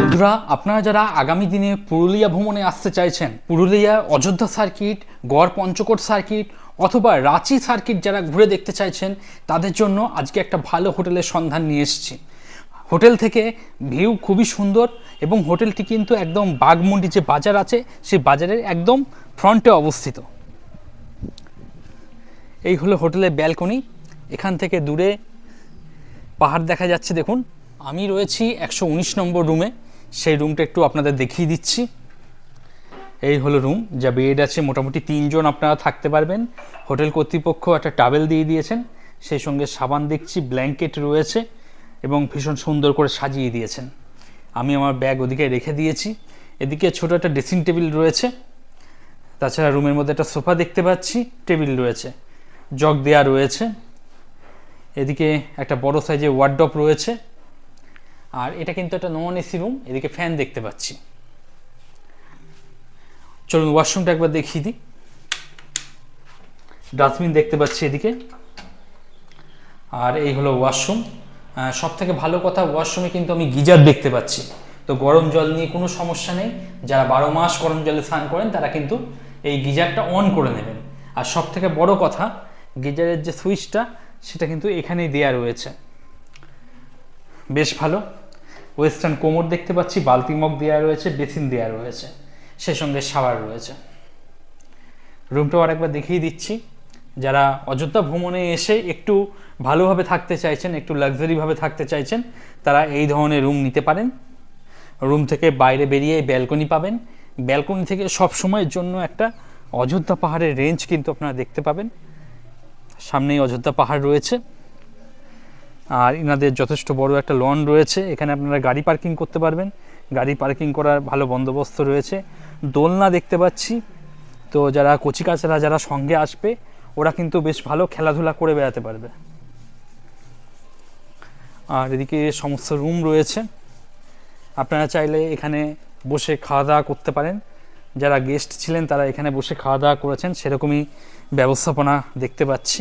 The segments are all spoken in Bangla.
বন্ধুরা, আপনারা যারা আগামী দিনে পুরুলিয়া ভ্রমণে আসতে চাইছেন, পুরুলিয়া অযোধ্যা সার্কিট, গড় পঞ্চকোট সার্কিট অথবা রাঁচি সার্কিট যারা ঘুরে দেখতে চাইছেন, তাদের জন্য আজকে একটা ভালো হোটেলের সন্ধান নিয়ে এসেছি। হোটেল থেকে ভিউ খুবই সুন্দর এবং হোটেলটি কিন্তু একদম বাঘমুন্ডি যে বাজার আছে সেই বাজারের একদম ফ্রন্টে অবস্থিত। এই হলো হোটেলের ব্যালকনি। এখান থেকে দূরে পাহাড় দেখা যাচ্ছে। দেখুন, আমি রয়েছি 119 নম্বর রুমে। সেই রুমটা একটু আপনাদের দেখিয়ে দিচ্ছি। এই হলো রুম, যা বেড আছে, মোটামুটি 3 জন আপনারা থাকতে পারবেন। হোটেল কর্তৃপক্ষ একটা টাওয়েল দিয়ে দিয়েছেন, সেই সঙ্গে সাবান দেখছি, ব্ল্যাঙ্কেট রয়েছে এবং ভীষণ সুন্দর করে সাজিয়ে দিয়েছেন। আমি আমার ব্যাগ ওদিকে রেখে দিয়েছি। এদিকে ছোট একটা ড্রেসিং টেবিল রয়েছে। তাছাড়া রুমের মধ্যে একটা সোফা দেখতে পাচ্ছি, টেবিল রয়েছে, জগ দেয়া রয়েছে। এদিকে একটা বড় সাইজের ওয়ার্ডরোব রয়েছে। আর এটা কিন্তু একটা নন এসি রুম। এদিকে ফ্যান দেখতে পাচ্ছি। চলুন ওয়াশরুমটা একবার দেখিয়ে দিই। ডাস্টবিন দেখতে পাচ্ছি এদিকে। আর এই হলো ওয়াশরুম। সব থেকে ভালো কথা, ওয়াশরুমে কিন্তু আমি গিজার দেখতে পাচ্ছি। তো গরম জল নিয়ে কোনো সমস্যা নেই। যারা 12 মাস গরম জলে স্নান করেন তারা কিন্তু এই গিজারটা অন করে নেবেন। আর সব থেকে বড় কথা, গিজারের যে সুইচটা সেটা কিন্তু এখানেই দেয়া রয়েছে। বেশ ভালো। ওয়েস্টার্ন কোমর দেখতে পাচ্ছি, বালতি মগ দেওয়া রয়েছে, বেসিন দেওয়া রয়েছে, সে সঙ্গে শাওয়ার রয়েছে। রুমটাও আরেকবার দেখিয়ে দিচ্ছি। যারা অযোধ্যা ভ্রমণে এসে একটু ভালোভাবে থাকতে চাইছেন, একটু লাক্সারিভাবে থাকতে চাইছেন, তারা এই ধরনের রুম নিতে পারেন। রুম থেকে বাইরে বেরিয়ে ব্যালকনি পাবেন। ব্যালকনি থেকে সব সময়ের জন্য একটা অযোধ্যা পাহাড়ের রেঞ্জ কিন্তু আপনারা দেখতে পাবেন। সামনেই অযোধ্যা পাহাড় রয়েছে। আর ইনাদের যথেষ্ট বড় একটা লন রয়েছে। এখানে আপনারা গাড়ি পার্কিং করতে পারবেন। গাড়ি পার্কিং করার ভালো বন্দোবস্ত রয়েছে। দোলনা দেখতে পাচ্ছি। তো যারা কচিকাচারা যারা সঙ্গে আসবে, ওরা কিন্তু বেশ ভালো খেলাধুলা করে বেড়াতে পারবে। আর এদিকে সমস্ত রুম রয়েছে। আপনারা চাইলে এখানে বসে খাওয়া দাওয়া করতে পারেন। যারা গেস্ট ছিলেন তারা এখানে বসে খাওয়া দাওয়া করেছেন, সেরকমই ব্যবস্থাপনা দেখতে পাচ্ছি।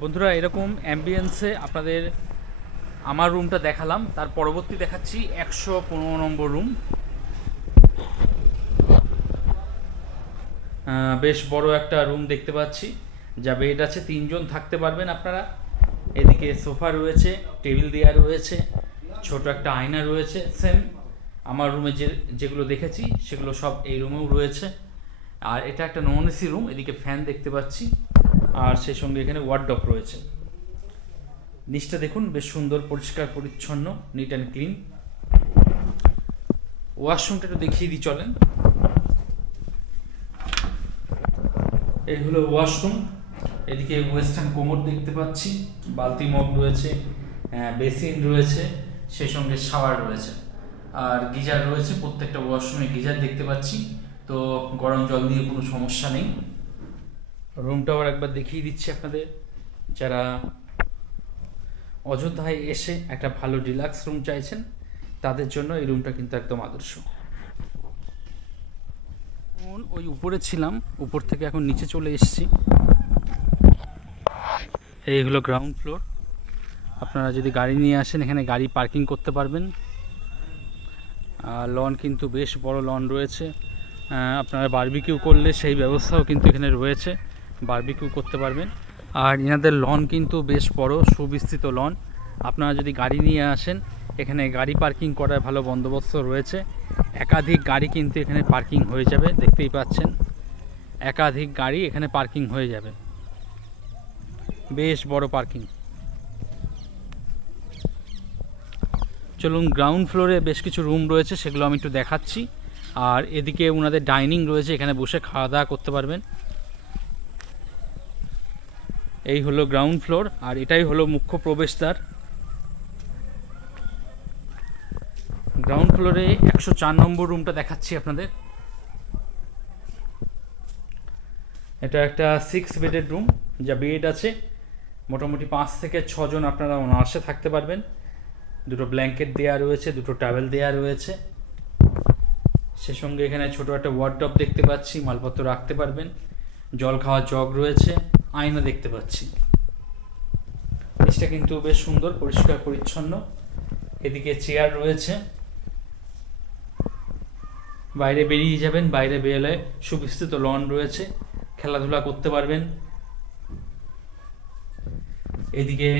বন্ধুরা, এরকম অ্যাম্বিয়েন্সে আপনাদের আমার রুমটা দেখালাম। তার পরবর্তী দেখাচ্ছি 115 নম্বর রুম। বেশ বড় একটা রুম দেখতে পাচ্ছি, যা বেড আছে, 3 জন থাকতে পারবেন আপনারা। এদিকে সোফা রয়েছে, টেবিল দেওয়া রয়েছে, ছোট একটা আয়না রয়েছে। সেম আমার রুমে যেগুলো দেখেছি সেগুলো সব এই রুমেও রয়েছে। আর এটা একটা নন এসি রুম। এদিকে ফ্যান দেখতে পাচ্ছি। আর সেই সঙ্গে এখানে ওয়ার্ডরোব রয়েছে। নিচটা দেখুন, বেশ সুন্দর, পরিষ্কার পরিচ্ছন্ন, নিট অ্যান্ড ক্লিন। ওয়াশরুমটা একটু দেখিয়ে দিই, চলেন। এই হলো ওয়াশরুম। এদিকে ওয়েস্টার্ন কোমর দেখতে পাচ্ছি, বালতি মগ রয়েছে, বেসিন রয়েছে, সেই সঙ্গে শাওয়ার রয়েছে। আর গিজার রয়েছে, প্রত্যেকটা ওয়াশরুমে গিজার দেখতে পাচ্ছি। তো গরম জল দিয়ে কোনো সমস্যা নেই। রুমটাও একবার দেখিয়ে দিচ্ছি আপনাদের। যারা অযোধ্যায় এসে একটা ভালো ডিলাক্স রুম চাইছেন, তাদের জন্য এই রুমটা কিন্তু একদম আদর্শ। ওই উপরে ছিলাম, উপর থেকে এখন নিচে চলে এসেছি। এই হলো গ্রাউন্ড ফ্লোর। আপনারা যদি গাড়ি নিয়ে আসেন, এখানে গাড়ি পার্কিং করতে পারবেন। লন কিন্তু বেশ বড় লন রয়েছে। আপনারা বারবিকিউ করলে সেই ব্যবস্থাও কিন্তু এখানে রয়েছে, বারবিকিউ করতে পারবেন। আর এনাদের লন কিন্তু বেশ বড়, সুবিস্তৃত লন। আপনারা যদি গাড়ি নিয়ে আসেন, এখানে গাড়ি পার্কিং করার ভালো বন্দোবস্ত রয়েছে। একাধিক গাড়ি কিন্তু এখানে পার্কিং হয়ে যাবে, দেখতেই পাচ্ছেন। একাধিক গাড়ি এখানে পার্কিং হয়ে যাবে, বেশ বড় পার্কিং। চলুন, গ্রাউন্ড ফ্লোরে বেশ কিছু রুম রয়েছে, সেগুলো আমি একটু দেখাচ্ছি। আর এদিকে ওনাদের ডাইনিং রয়েছে, এখানে বসে খাওয়া দাওয়া করতে পারবেন। এই হলো গ্রাউন্ড ফ্লোর, আর এটাই হলো মুখ্য প্রবেশদ্বার। গ্রাউন্ড ফ্লোরে 104 নম্বর রুমটা দেখাচ্ছি আপনাদের। এটা একটা 6 বেডের রুম, যা বেড আছে মোটামুটি 5 থেকে 6 জন আপনারা অনায়াসে থাকতে পারবেন। দুটো ব্ল্যাঙ্কেট দেওয়া রয়েছে, দুটো টাওয়েল দেওয়া রয়েছে। সে সঙ্গে এখানে ছোট একটা ওয়ার্ডরোব দেখতে পাচ্ছি, মালপত্র রাখতে পারবেন। জল খাওয়ার জগ রয়েছে, আয়না দেখতে পাচ্ছি। নিচটা কিন্তু বেশ সুন্দর, পরিষ্কার পরিচ্ছন্ন। এদিকে চেয়ার রয়েছে, বাইরে বেরিয়ে যাবেন, বাইরে বেরোলে সুবিস্তৃত লন রয়েছে, খেলাধুলা করতে পারবেন। এদিকে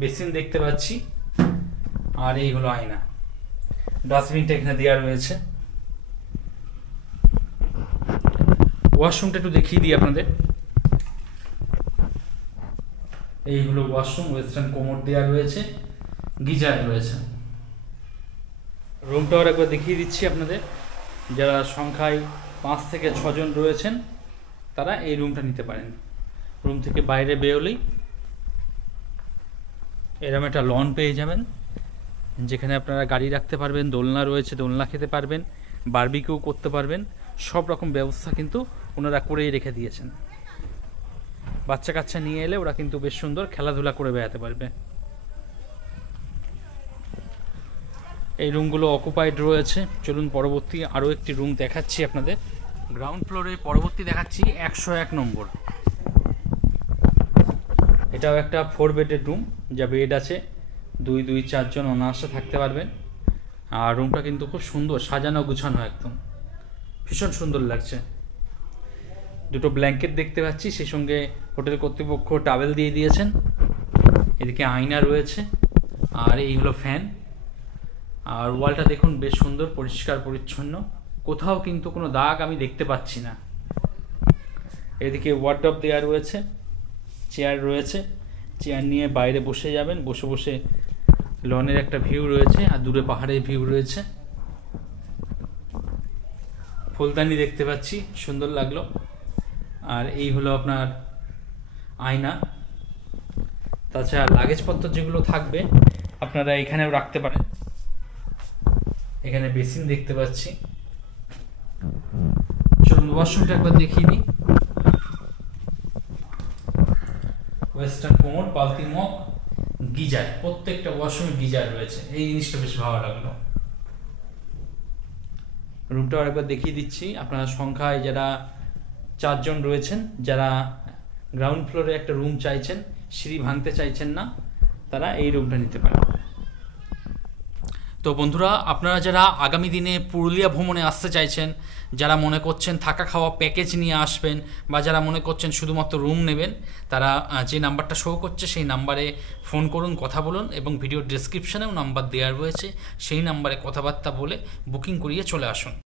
বেসিন দেখতে পাচ্ছি, আর এই হলো আয়না। ডাস্টবিনটা এখানে দেওয়া রয়েছে। ওয়াশরুমটা একটু দেখিয়ে দিই আপনাদের। এই হলো ওয়াশরুম, ওয়েস্টার্ন কোমোড দেওয়া রয়েছে, গিজার রয়েছে। রুমটাও একবার দেখিয়ে দিচ্ছি আপনাদের। যারা সংখ্যায় 5 থেকে 6 জন রয়েছেন তারা এই রুমটা নিতে পারেন। রুম থেকে বাইরে বেরোলেই এরকম একটা লন পেয়ে যাবেন, যেখানে আপনারা গাড়ি রাখতে পারবেন, দোলনা রয়েছে, দোলনা খেতে পারবেন, বারবিকিউ করতে পারবেন। সব রকম ব্যবস্থা কিন্তু ওনারা করেই রেখে দিয়েছেন। বাচ্চা কাচ্চা নিয়ে এলে ওরা কিন্তু বেশ সুন্দর খেলাধুলা করে বেড়াতে পারবে। এই রুমগুলো অকুপাইড রয়েছে। চলুন পরবর্তী আরও একটি রুম দেখাচ্ছি আপনাদের। গ্রাউন্ড ফ্লোরে পরবর্তী দেখাচ্ছি 101 নম্বর। এটাও একটা 4 বেডের রুম, যা বেড আছে 2-4 জন অনায়াসে থাকতে পারবেন। আর রুমটা কিন্তু খুব সুন্দর সাজানো গুছানো, একদম ভীষণ সুন্দর লাগছে। দুটো ব্ল্যাঙ্কেট দেখতে পাচ্ছি, সেই সঙ্গে হোটেল কর্তৃপক্ষ টাওয়েল দিয়ে দিয়েছেন। এদিকে আয়না রয়েছে, আর এই হলো ফ্যান। আর ওয়ালটা দেখুন বেশ সুন্দর পরিষ্কার পরিচ্ছন্ন, কোথাও কিন্তু কোনো দাগ আমি দেখতে পাচ্ছি না। এদিকে ওয়ার্ডরোব দেওয়া রয়েছে, চেয়ার রয়েছে, চেয়ার নিয়ে বাইরে বসে যাবেন। বসে বসে লনের একটা ভিউ রয়েছে, আর দূরে পাহাড়ের ভিউ রয়েছে। ফুলদানি দেখতে পাচ্ছি, সুন্দর লাগলো। আর এই হলো আপনার আয়না। তাছাড়া লাগেজপত্র যেগুলো থাকবে আপনারা এখানেও রাখতে পারেন। এখানে বেসিন দেখতে পাচ্ছি। চলুন ওয়াশরুমটা একবার দেখিয়ে দিই। ওয়েস্টার্ন কোমোড, বালতি মগ, গিজার, প্রত্যেকটা ওয়াশরুমে গিজার রয়েছে। এই জিনিসটা বেশ ভালো লাগলো। রুমটা আরেকবার দেখিয়ে দিচ্ছি। আপনারা সংখ্যায় যারা 4 জন রয়েছেন, যারা গ্রাউন্ড ফ্লোরে একটা রুম চাইছেন, সিঁড়ি ভাঙতে চাইছেন না, তারা এই রুমটা নিতে পারেন। তো বন্ধুরা, আপনারা যারা আগামী দিনে পুরুলিয়া ভ্রমণে আসতে চাইছেন, যারা মনে করছেন থাকা খাওয়া প্যাকেজ নিয়ে আসবেন, বা যারা মনে করছেন শুধুমাত্র রুম নেবেন, তারা যে নাম্বারটা শো করছে সেই নাম্বারে ফোন করুন, কথা বলুন, এবং ভিডিওর ডেসক্রিপশনেও নাম্বার দেওয়া রয়েছে, সেই নাম্বারে কথাবার্তা বলে বুকিং করিয়ে চলে আসুন।